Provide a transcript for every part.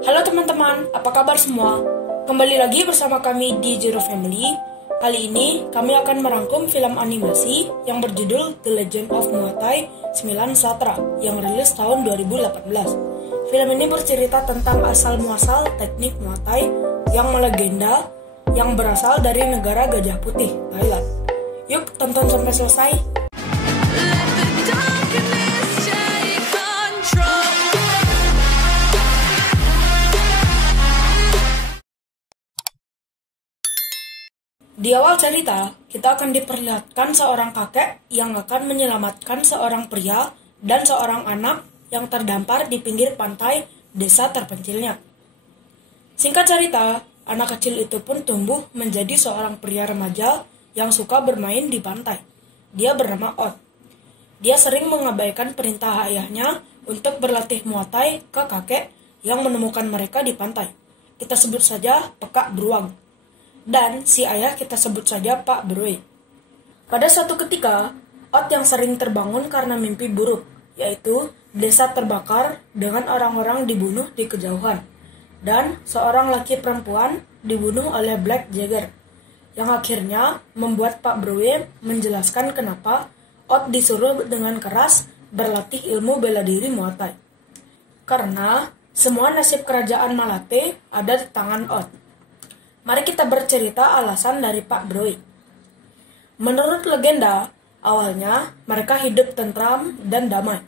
Halo teman-teman, apa kabar semua? Kembali lagi bersama kami di Zero Family. Kali ini kami akan merangkum film animasi yang berjudul The Legend of Muay Thai 9 Satra yang rilis tahun 2018. Film ini bercerita tentang asal-muasal teknik Muay Thai yang melegenda yang berasal dari negara Gajah Putih, Thailand. Yuk tonton sampai selesai. Di awal cerita, kita akan diperlihatkan seorang kakek yang akan menyelamatkan seorang pria dan seorang anak yang terdampar di pinggir pantai desa terpencilnya. Singkat cerita, anak kecil itu pun tumbuh menjadi seorang pria remaja yang suka bermain di pantai. Dia bernama Ot. Dia sering mengabaikan perintah ayahnya untuk berlatih Muay Thai ke kakek yang menemukan mereka di pantai. Kita sebut saja Pekak Beruang. Dan si ayah kita sebut saja Pak Broe. Pada suatu ketika, Ot yang sering terbangun karena mimpi buruk, yaitu desa terbakar dengan orang-orang dibunuh di kejauhan, dan seorang laki perempuan dibunuh oleh Black Jagger, yang akhirnya membuat Pak Broe menjelaskan kenapa Ot disuruh dengan keras berlatih ilmu bela diri Muay Thai. Karena semua nasib kerajaan Malate ada di tangan Ot. Mari kita bercerita alasan dari Pak Broe. Menurut legenda, awalnya mereka hidup tentram dan damai.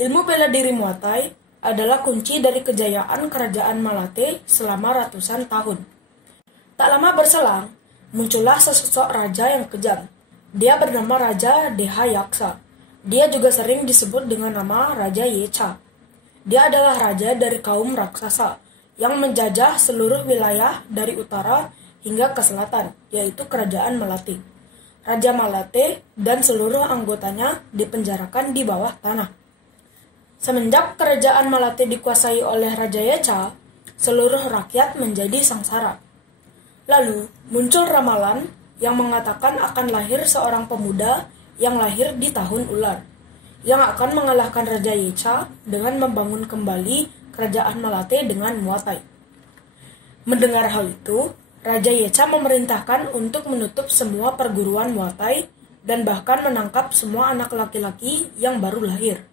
Ilmu bela diri Muay Thai adalah kunci dari kejayaan kerajaan Malate selama ratusan tahun. Tak lama berselang, muncullah sesosok raja yang kejam. Dia bernama Raja Deha Yaksa. Dia juga sering disebut dengan nama Raja Yecha. Dia adalah raja dari kaum raksasa yang menjajah seluruh wilayah dari utara hingga ke selatan, yaitu kerajaan Malate. Raja Malate dan seluruh anggotanya dipenjarakan di bawah tanah. Semenjak kerajaan Malate dikuasai oleh Raja Yecha, seluruh rakyat menjadi sengsara. Lalu muncul ramalan yang mengatakan akan lahir seorang pemuda yang lahir di tahun ular, yang akan mengalahkan Raja Yecha dengan membangun kembali kerajaan Malate dengan Muay Thai. Mendengar hal itu, Raja Yecha memerintahkan untuk menutup semua perguruan Muay Thai dan bahkan menangkap semua anak laki-laki yang baru lahir.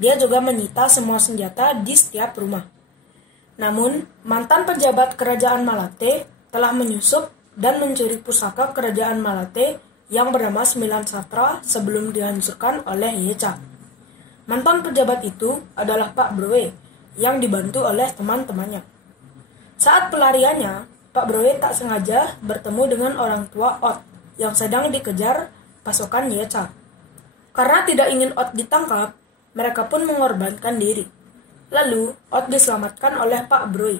Dia juga menyita semua senjata di setiap rumah. Namun, mantan pejabat kerajaan Malate telah menyusup dan mencuri pusaka kerajaan Malate yang bernama 9 Satra sebelum dihancurkan oleh Yecha. Mantan pejabat itu adalah Pak Broe yang dibantu oleh teman-temannya. Saat pelariannya, Pak Broe tak sengaja bertemu dengan orang tua Ot yang sedang dikejar pasukan Yecha. Karena tidak ingin Ot ditangkap, mereka pun mengorbankan diri. Lalu, Ot diselamatkan oleh Pak Broe.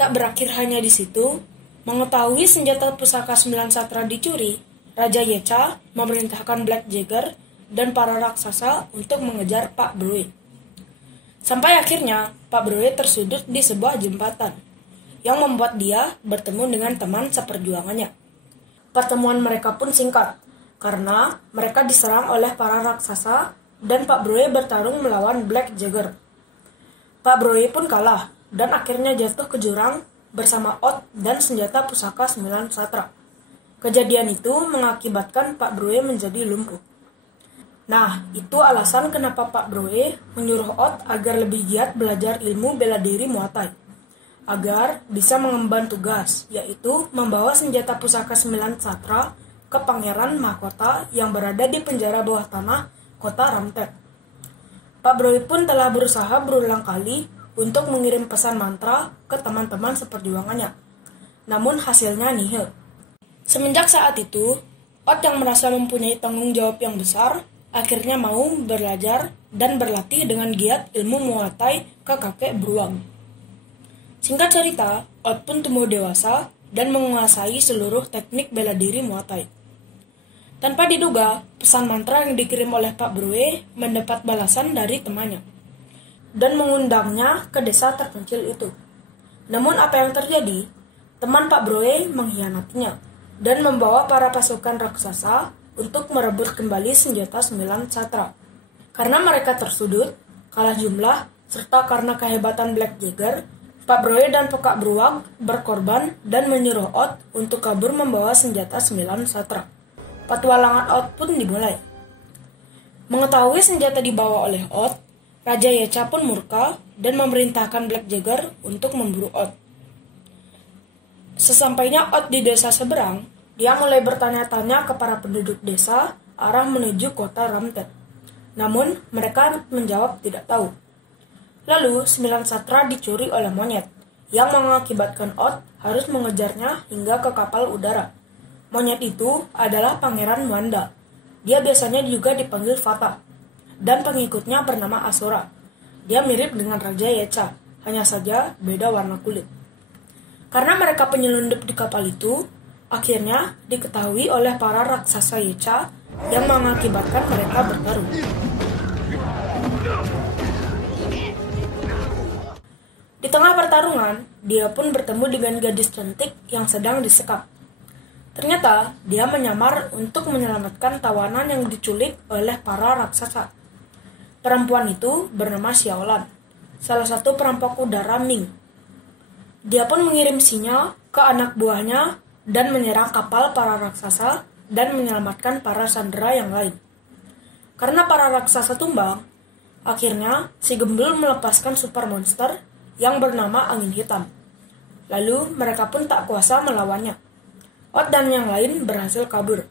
Tak berakhir hanya di situ, mengetahui senjata pusaka 9 Satra dicuri, Raja Yecha memerintahkan Black Jagger dan para raksasa untuk mengejar Pak Broe. Sampai akhirnya, Pak Broe tersudut di sebuah jembatan, yang membuat dia bertemu dengan teman seperjuangannya. Pertemuan mereka pun singkat, karena mereka diserang oleh para raksasa dan Pak Broe bertarung melawan Black Jagger. Pak Broe pun kalah, dan akhirnya jatuh ke jurang bersama Ot dan senjata pusaka 9 Satra. Kejadian itu mengakibatkan Pak Broe menjadi lumpuh. Nah, itu alasan kenapa Pak Broe menyuruh Ot agar lebih giat belajar ilmu bela diri Muay Thai, agar bisa mengemban tugas, yaitu membawa senjata pusaka 9 Satra ke Pangeran Mahkota yang berada di penjara bawah tanah kota Ramtek. Pak Broe pun telah berusaha berulang kali untuk mengirim pesan mantra ke teman-teman seperjuangannya, namun hasilnya nihil. Semenjak saat itu, Ot yang merasa mempunyai tanggung jawab yang besar, akhirnya mau belajar dan berlatih dengan giat ilmu Muay Thai ke kakek beruang. Singkat cerita, Ot pun tumbuh dewasa dan menguasai seluruh teknik bela diri Muay Thai. Tanpa diduga, pesan mantra yang dikirim oleh Pak Broe mendapat balasan dari temannya dan mengundangnya ke desa terpencil itu. Namun apa yang terjadi? Teman Pak Broe mengkhianatinya dan membawa para pasukan raksasa untuk merebut kembali senjata 9 Satra. Karena mereka tersudut, kalah jumlah, serta karena kehebatan Black Jagger, Pak Broe dan Pokak Beruang berkorban dan menyuruh Oth untuk kabur membawa senjata 9 satra. Petualangan Oth pun dimulai. Mengetahui senjata dibawa oleh Oth, Raja Yecha pun murka dan memerintahkan Black Jagger untuk memburu Oth. Sesampainya Oth di desa seberang, dia mulai bertanya-tanya ke para penduduk desa arah menuju kota Ramtep. Namun, mereka menjawab tidak tahu. Lalu, 9 satra dicuri oleh monyet, yang mengakibatkan Oth harus mengejarnya hingga ke kapal udara. Monyet itu adalah Pangeran Wanda. Dia biasanya juga dipanggil Fata. Dan pengikutnya bernama Asura. Dia mirip dengan Raja Yecha, hanya saja beda warna kulit. Karena mereka penyelundup di kapal itu, akhirnya diketahui oleh para raksasa Yecha yang mengakibatkan mereka bertarung. Di tengah pertarungan, dia pun bertemu dengan gadis cantik yang sedang disekap. Ternyata, dia menyamar untuk menyelamatkan tawanan yang diculik oleh para raksasa. Perempuan itu bernama Xiaolan, salah satu perampok udara Ming. Dia pun mengirim sinyal ke anak buahnya dan menyerang kapal para raksasa dan menyelamatkan para sandera yang lain. Karena para raksasa tumbang, akhirnya si Gembul melepaskan super monster yang bernama Angin Hitam. Lalu mereka pun tak kuasa melawannya. Oth dan yang lain berhasil kabur.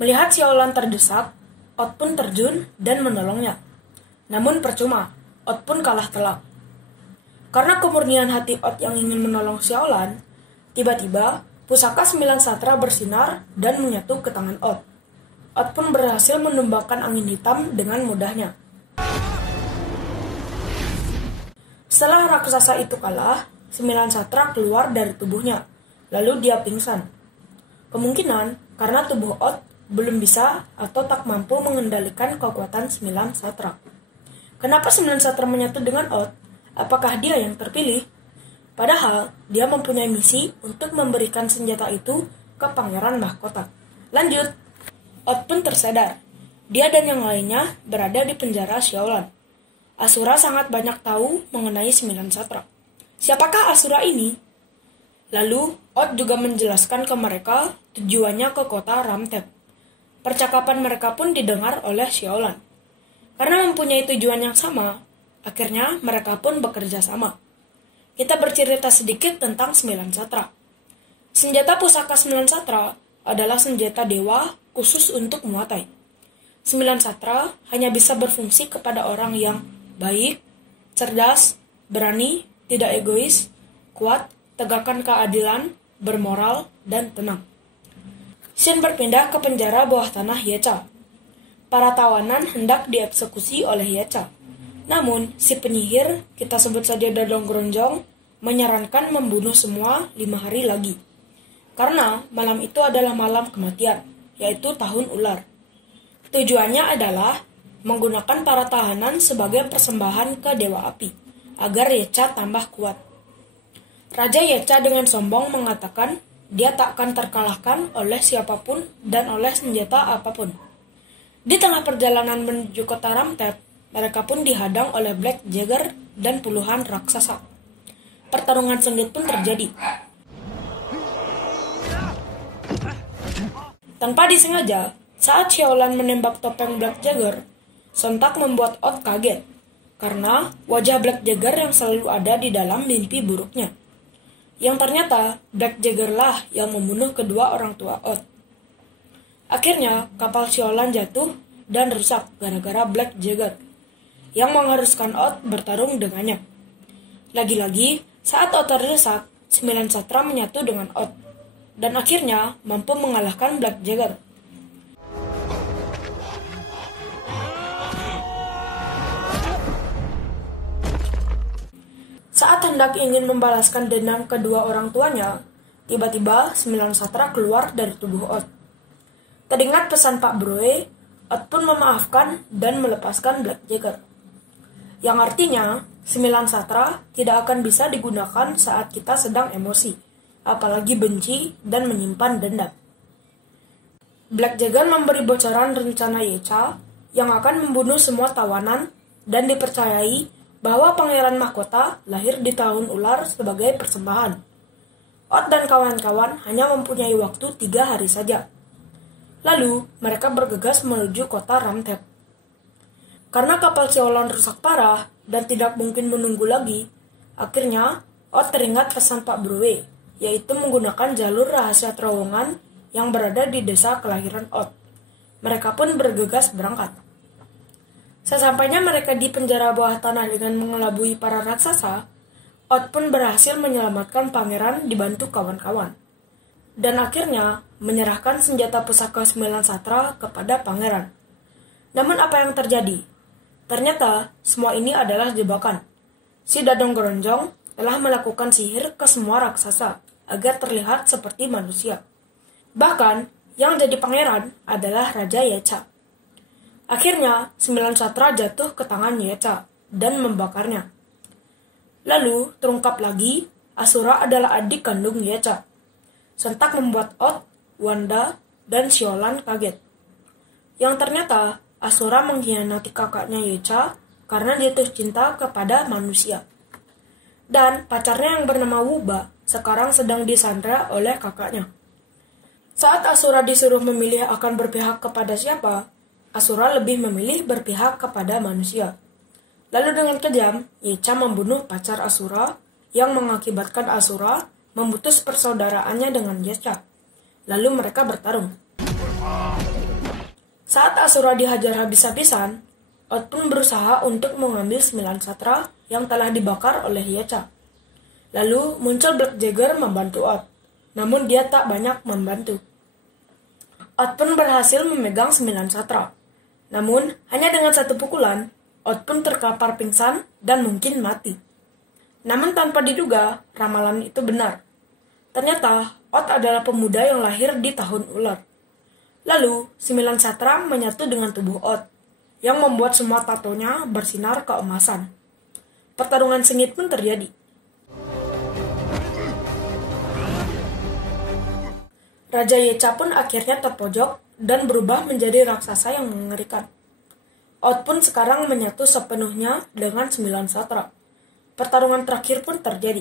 Melihat Xiaolan terdesak, Oth pun terjun dan menolongnya. Namun percuma, Oth pun kalah telak. Karena kemurnian hati Oth yang ingin menolong Xiaolan, tiba-tiba pusaka 9 satra bersinar dan menyatu ke tangan Oth. Oth pun berhasil menumbangkan Angin Hitam dengan mudahnya. Setelah raksasa itu kalah, 9 satra keluar dari tubuhnya, lalu dia pingsan. Kemungkinan karena tubuh Oth belum bisa atau tak mampu mengendalikan kekuatan 9 satra. Kenapa 9 satra menyatu dengan Oth? Apakah dia yang terpilih? Padahal dia mempunyai misi untuk memberikan senjata itu ke Pangeran Mahkota. Lanjut, Oth pun tersadar. Dia dan yang lainnya berada di penjara Xiaolan. Asura sangat banyak tahu mengenai 9 satra. Siapakah Asura ini? Lalu, Oth juga menjelaskan ke mereka tujuannya ke kota Ramtep. Percakapan mereka pun didengar oleh Xiaolan. Karena mempunyai tujuan yang sama, akhirnya mereka pun bekerja sama. Kita bercerita sedikit tentang 9 satra. Senjata pusaka 9 satra adalah senjata dewa khusus untuk Muay. 9 satra hanya bisa berfungsi kepada orang yang baik, cerdas, berani, tidak egois, kuat, tegakkan keadilan, bermoral, dan tenang. Shin berpindah ke penjara bawah tanah Yecha. Para tawanan hendak dieksekusi oleh Yecha. Namun, si penyihir, kita sebut saja Dadong Gronjong, menyarankan membunuh semua 5 hari lagi. Karena malam itu adalah malam kematian, yaitu tahun ular. Tujuannya adalah menggunakan para tahanan sebagai persembahan ke Dewa Api, agar Yecha tambah kuat. Raja Yecha dengan sombong mengatakan dia tak akan terkalahkan oleh siapapun dan oleh senjata apapun. Di tengah perjalanan menuju kota Ramtep, mereka pun dihadang oleh Black Jagger dan puluhan raksasa. Pertarungan sengit pun terjadi. Tanpa disengaja, saat Xiaolan menembak topeng Black Jagger, sontak membuat Oth kaget, karena wajah Black Jagger yang selalu ada di dalam mimpi buruknya. Yang ternyata, Black Jagger lah yang membunuh kedua orang tua Oth. Akhirnya, kapal Xiaolan jatuh dan rusak gara-gara Black Jagger, yang mengharuskan Oth bertarung dengannya. Lagi-lagi, saat Oth terdesak, 9 satra menyatu dengan Oth, dan akhirnya mampu mengalahkan Black Jagger. Saat hendak ingin membalaskan dendam kedua orang tuanya, tiba-tiba 9 satra keluar dari tubuh Oth. Teringat pesan Pak Broe, Oth pun memaafkan dan melepaskan Black Jagger. Yang artinya, 9 satra tidak akan bisa digunakan saat kita sedang emosi, apalagi benci dan menyimpan dendam. Black Jagger memberi bocoran rencana Yecha yang akan membunuh semua tawanan dan dipercayai bahwa Pangeran Mahkota lahir di tahun ular sebagai persembahan. Odd dan kawan-kawan hanya mempunyai waktu 3 hari saja. Lalu, mereka bergegas menuju kota Ramtep. Karena kapal Siolan rusak parah dan tidak mungkin menunggu lagi, akhirnya Odd teringat pesan Pak Browe, yaitu menggunakan jalur rahasia terowongan yang berada di desa kelahiran Odd. Mereka pun bergegas berangkat. Sesampainya mereka di penjara bawah tanah dengan mengelabui para raksasa, Odd pun berhasil menyelamatkan pangeran dibantu kawan-kawan. Dan akhirnya menyerahkan senjata pusaka 9 satra kepada pangeran. Namun apa yang terjadi? Ternyata semua ini adalah jebakan. Si Dadong Geronjong telah melakukan sihir ke semua raksasa agar terlihat seperti manusia. Bahkan yang jadi pangeran adalah Raja Yeca. Akhirnya 9 satra jatuh ke tangan Yeca dan membakarnya. Lalu terungkap lagi Asura adalah adik kandung Yeca. Sontak membuat Odd, Wanda, dan Siolan kaget. Yang ternyata Asura mengkhianati kakaknya Yeca karena jatuh cinta kepada manusia. Dan pacarnya yang bernama Wuba sekarang sedang disandra oleh kakaknya. Saat Asura disuruh memilih akan berpihak kepada siapa, Asura lebih memilih berpihak kepada manusia. Lalu dengan kejam, Yeca membunuh pacar Asura yang mengakibatkan Asura memutus persaudaraannya dengan Yeca. Lalu mereka bertarung. Saat Asura dihajar habis-habisan, Odd pun berusaha untuk mengambil 9 satra yang telah dibakar oleh Yeca. Lalu muncul Black Jagger membantu Odd, namun dia tak banyak membantu. Odd pun berhasil memegang 9 satra. Namun, hanya dengan 1 pukulan, Odd pun terkapar pingsan dan mungkin mati. Namun tanpa diduga, ramalan itu benar. Ternyata, Odd adalah pemuda yang lahir di tahun ular. Lalu, 9 satra menyatu dengan tubuh Odd, yang membuat semua tatonya bersinar keemasan. Pertarungan sengit pun terjadi. Raja Yeca pun akhirnya terpojok dan berubah menjadi raksasa yang mengerikan. Odd pun sekarang menyatu sepenuhnya dengan 9 satra. Pertarungan terakhir pun terjadi.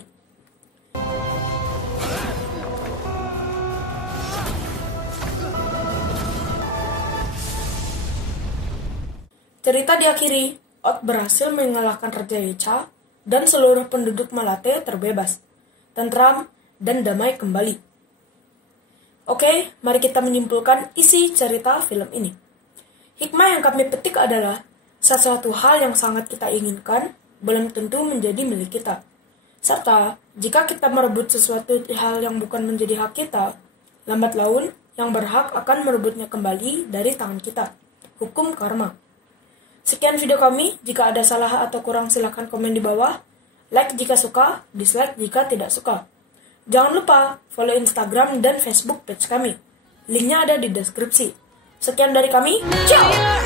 Cerita diakhiri, Odd berhasil mengalahkan Raja Yeca dan seluruh penduduk Malate terbebas, tentram, dan damai kembali. Oke, mari kita menyimpulkan isi cerita film ini. Hikmah yang kami petik adalah, sesuatu hal yang sangat kita inginkan belum tentu menjadi milik kita. Serta, jika kita merebut sesuatu hal yang bukan menjadi hak kita, lambat laun yang berhak akan merebutnya kembali dari tangan kita. Hukum karma. Sekian video kami, jika ada salah atau kurang silakan komen di bawah. Like jika suka, dislike jika tidak suka. Jangan lupa follow Instagram dan Facebook page kami. Linknya ada di deskripsi. Sekian dari kami, ciao!